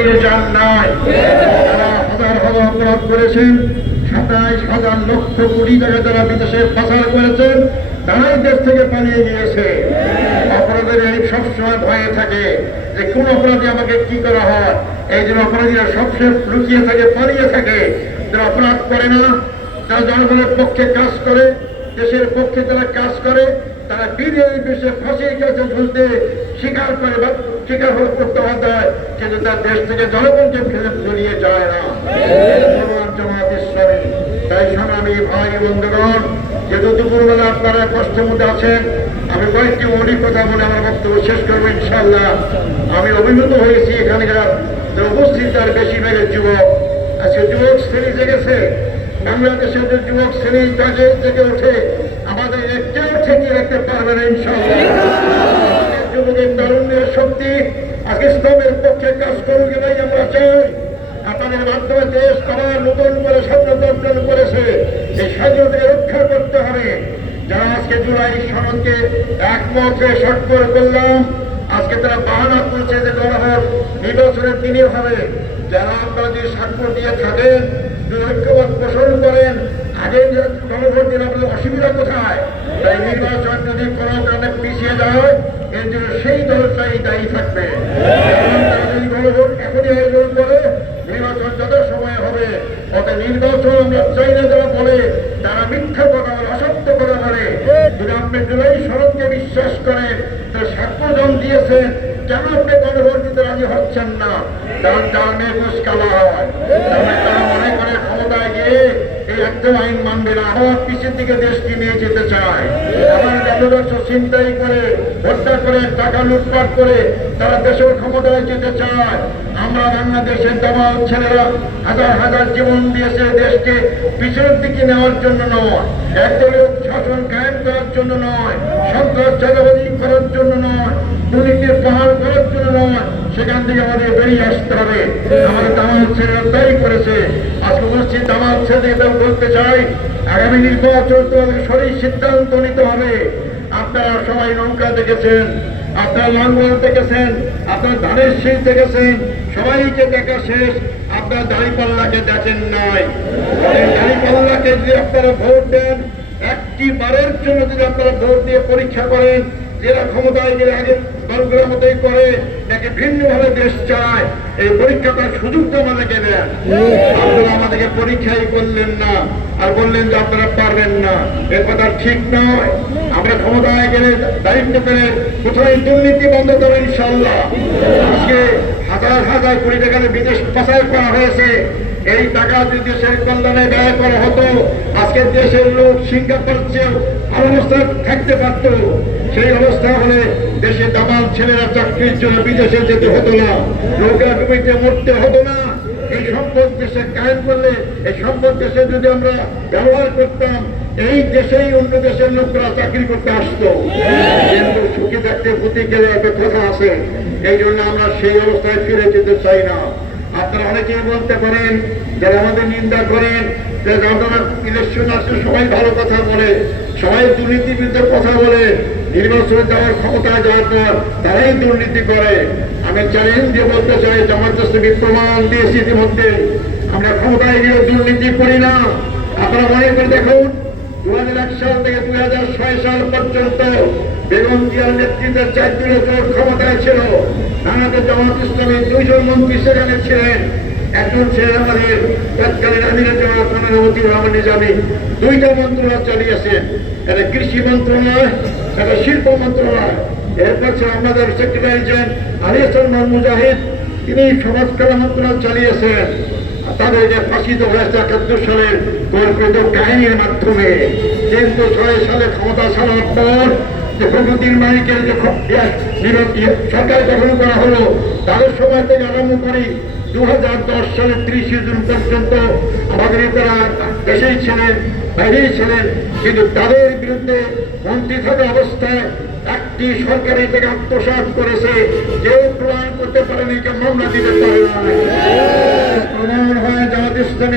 পালিয়ে নাই। হাজার হাজার অপরাধ করেছেন সাতাইশ হাজার লক্ষ কোটি টাকা যারা বিদেশে পাচার করেছেন তারাই দেশ থেকে পালিয়ে গিয়েছে। অপরাধের এই সবসময় ভয়ে থাকে যে কোন অপরাধী আমাকে কি করা হয়? এই অপরাধীরা সবসময় লুকিয়ে থাকে, পালিয়ে থাকে। যারা অপরাধ করে না, যারা জনগণের পক্ষে কাজ করে, দেশের পক্ষে যারা কাজ করে, তারা বিদেশ, দেশে ফাঁসির ঝুলতে স্বীকার করে বা স্বীকার করতে হতে হয় কিন্তু তার দেশ থেকে জনগণকে ফেলে জড়িয়ে যায় না। জামাত ইসলামী। তাই সংগ্রামী ভাই বন্ধুগণ, যেহেতু দুপুরবেলা আপনারা কষ্টের মধ্যে আছেন, আমি কয়েকটি মৌলিক কথা বলে আমার বক্তব্য শেষ করব ইনশাল্লাহ আমি অভিভূত হয়েছি এখানকার যে উপস্থিত তার বেশিরভাগের যুবক। আজকে যুবক শ্রেণি জেগেছে। বাংলাদেশের যে যুবক শ্রেণি কাজে জেগে ওঠে। আমাদের কেউ ঠেকিয়ে রাখতে পারবে না ইনশাল্লাহ শক্তি ইসলামের পক্ষে কাজ করুক এটাই আমরা চাই। আপনাদের মাধ্যমে দেশ আবার নতুন করে স্বাধীনতা অর্জন করেছে। এই স্বাধীনতাকে রক্ষা করতে হবে। যারা আজকে জুলাই সনদকে একমত হয়ে স্বাক্ষর করলাম, আজকে তারা বাহানা করছে যে গণভোট নির্বাচনের দিনে হবে। যারা আপনারা যদি স্বাক্ষর দিয়ে থাকেন, যদি ঐক্যবাদ পোষণ করেন আগে যে দিন আপনাদের অসুবিধা কোথায়? তাই নির্বাচন যদি কোনো কারণে পিছিয়ে যায় এর জন্য সেই দলটাই দায়ী থাকবে। যদি গণভোট এখনই আয়োজন করে নির্বাচন যত সময় হবে অত নির্বাচন আমরা চাই না যারা বলে তারা মিথ্যা কথা বলে, অসত্য কথা বলে। যদি আপনি জুলাই শরৎকে বিশ্বাস করেন তার সাক্ষ্যজন দিয়েছেন, কেন আপনি গণভোট রাজি হচ্ছেন না? কারণ তার মেয়ে মুস্কালা হয় তাহলে তারা মনে করে ক্ষমতায় গিয়ে একদম আইন মানবে না আবার পিছের দিকে দেশকে নিয়ে যেতে চায়? আমার জনদর্শ চিন্তাই করে, হত্যা করে, টাকা লুটপাট করে তারা দেশের ক্ষমতায় যেতে চায়। আমরা বাংলাদেশের দামাল ছেলেরা হাজার হাজার জীবন দিয়েছে দেশকে পিছনের দিকে নেওয়ার জন্য নয়, একদলীয় শাসন কায়েম করার জন্য নয়, সন্ত্রাস চাঁদাবাজি করার জন্য নয় দুর্নীতির পাহাড় করার জন্য নয়, সেখান থেকে আমাদের বেরিয়ে আসতে হবে। আমাদের দামাল ছেলেরা তাই করেছে। বলছি দামাল ছেলেদের বলতে চাই, আগামী নির্বাচন তো সঠিক সিদ্ধান্ত নিতে হবে। আপনারা সবাই নৌকা দেখেছেন, আপনারা লাঙ্গল দেখেছেন, আপনার ধানের শীষ দেখেছেন, সবাইকে দেখা শেষ। আপনার দাঁড়িপাল্লাকে দেখেন নাই। দাঁড়িপাল্লাকে যদি আপনারা ভোট দেন একটি বারের জন্য যদি আপনারা ভোট দিয়ে পরীক্ষা করেন যারা ক্ষমতায় গেলে আগে দলগুলোর মতোই করে নাকি ভিন্নভাবে দেশ চায়, এই পরীক্ষা করার সুযোগ তো আমাদেরকে দেন। আমাদেরকে পরীক্ষাই করলেন না, আর বললেন যে আপনারা পারবেন না। এ কথা ঠিক নয়, আমরা ক্ষমতায় গেলে দায়িত্ব পেলে কোথায় দুর্নীতি বন্ধ করব ইনশাল্লাহ আজকে হাজার হাজার কোটি টাকা বিদেশ পাচার করা হয়েছে। এই টাকা যদি দেশের কল্যাণে ব্যয় করা হতো আজকে দেশের লোক সিঙ্গাপুর চেয়েও ভালো অবস্থায় থাকতে পারত। সেই অবস্থা হলে দেশে দামাল ছেলেরা চাকরির জন্য বিদেশে যেতে হতো না। নৌকা ডুবিতে মরতে হতো না। এই সম্পদ দেশে কায়েম করলে, এই সম্পদ দেশে যদি আমরা ব্যবহার করতাম, এই দেশেই অন্য দেশের লোকরা চাকরি করতে আসতো। কিন্তু সুখী থাকতে প্রতি গেলে একটা কথা আছে। এই জন্য আমরা সেই অবস্থায় ফিরে যেতে চাই না। আপনারা অনেকেই বলতে পারেন, যারা আমাদের নিন্দা করেন ইলেকশন আসলে সবাই ভালো কথা বলে, সবাই দুর্নীতির বিরুদ্ধে কথা বলে, নির্বাচনে যাওয়ার ক্ষমতায় যাওয়ার পর তারাই দুর্নীতি করে। আমি চ্যালেঞ্জ দিয়ে বলতে চাই, জামাত ইসলামী প্রমাণ দিয়েছি ইতিমধ্যে, আমরা ক্ষমতায় গিয়ে দুর্নীতি করি না। আপনারা মনে করে দেখুন পর্যন্ত বেগম জিয়ার নেতৃত্বে চারটি জোট ক্ষমতায় ছিল। বাংলাদেশ জামাত ইসলামী দুইজন মন্ত্রী আমাদের তৎকালীন আমিরের জামাত নিজামী। দুইটা মন্ত্রণালয় চালিয়েছেন। একটা কৃষি মন্ত্রণালয় একটা শিল্প মন্ত্রণালয়। এরপর ছিল আমাদের সেক্রেটারি জেন মুজাহিদ তিনি সমাজ কল্যাণ মন্ত্রণালয় চালিয়েছেন। তাদেরকে ফাঁসি দেওয়া হয়েছে একাত্তর সালের কল্পিত কাহিনীর মাধ্যমে কিন্তু ছয় সালে ক্ষমতা ছাড়ার পর যে যে ইয়ে, ইয়ে, সরকার গঠন করা হলো তাদের সময় থেকে আরম্ভ করি দু হাজার দশ ত্রিশে জুন পর্যন্ত আমাদের দেশেই ছিলেন বাইরেই ছিলেন কিন্তু তাদের বিরুদ্ধে মন্ত্রী থাকা অবস্থায় একটি সরকারি থেকে আত্মসাত করেছে কেউ প্রমাণ করতে পারেনি কেউ মামলা দিতে পারে প্রমাণ হয়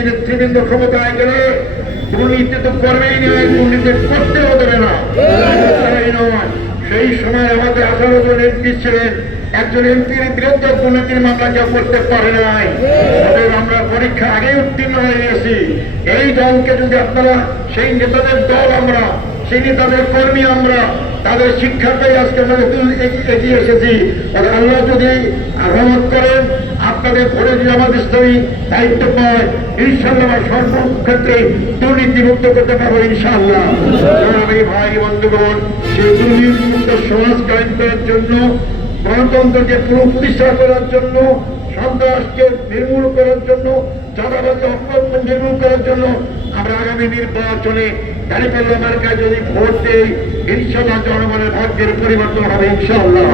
নেতৃবৃন্দ ক্ষমতায় গেলে, দুর্নীতি তো করবেই না দুর্নীতি না। সেই সময় আমাদের আঠারো জন এমপি ছিলেন, একজন এমপির বিরুদ্ধে দুর্নীতির মামলা কেউ করতে পারে নাই। তবে আমরা পরীক্ষা আগেই উত্তীর্ণ হয়ে গেছি। এই দলকে যদি আপনারা, সেই নেতাদের দল আমরা সেই নেতাদের কর্মী, আমরা তাদের শিক্ষা পেয়ে আজকে এগিয়ে- এসেছি। আল্লাহ যদি রহমত করেন, আপনাদের ভোটে যদি আমাদের ইসলামী দায়িত্ব পায় ইনশাল্লাহ সর্বক্ষেত্রে দুর্নীতিমুক্ত করতে পারব ইনশাল্লাহ আমি ভাই, বন্ধুগণ, সেই দুর্নীতিমুক্ত সমাজ কায়েম করার জন্য, গণতন্ত্রকে পুরো প্রতিষ্ঠা করার জন্য, সন্ত্রাসকে নির্মূল করার জন্য, চাঁদাবাজি, অপরাধ নির্মূল করার জন্য আমরা আগামী নির্বাচনে দাঁড়িপাল্লা মার্কায় যদি ভোট দেই ইনশাল্লাহ জনগণের ভাগ্যের পরিবর্তন হবে ইনশাল্লাহ